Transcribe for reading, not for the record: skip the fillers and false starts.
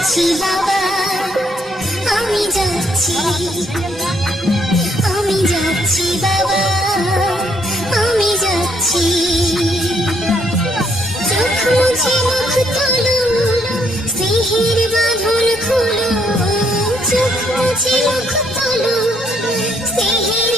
যাচ্ছি বাবা, আমি যাচ্ছি, আমি যাচ্ছি বাবা, আমি যাচ্ছি। চোখ মুছে মুখ তোলো, স্নেহের বাঁধন খোলো, চোখ মুছে মুখ তোলো, স্নেহের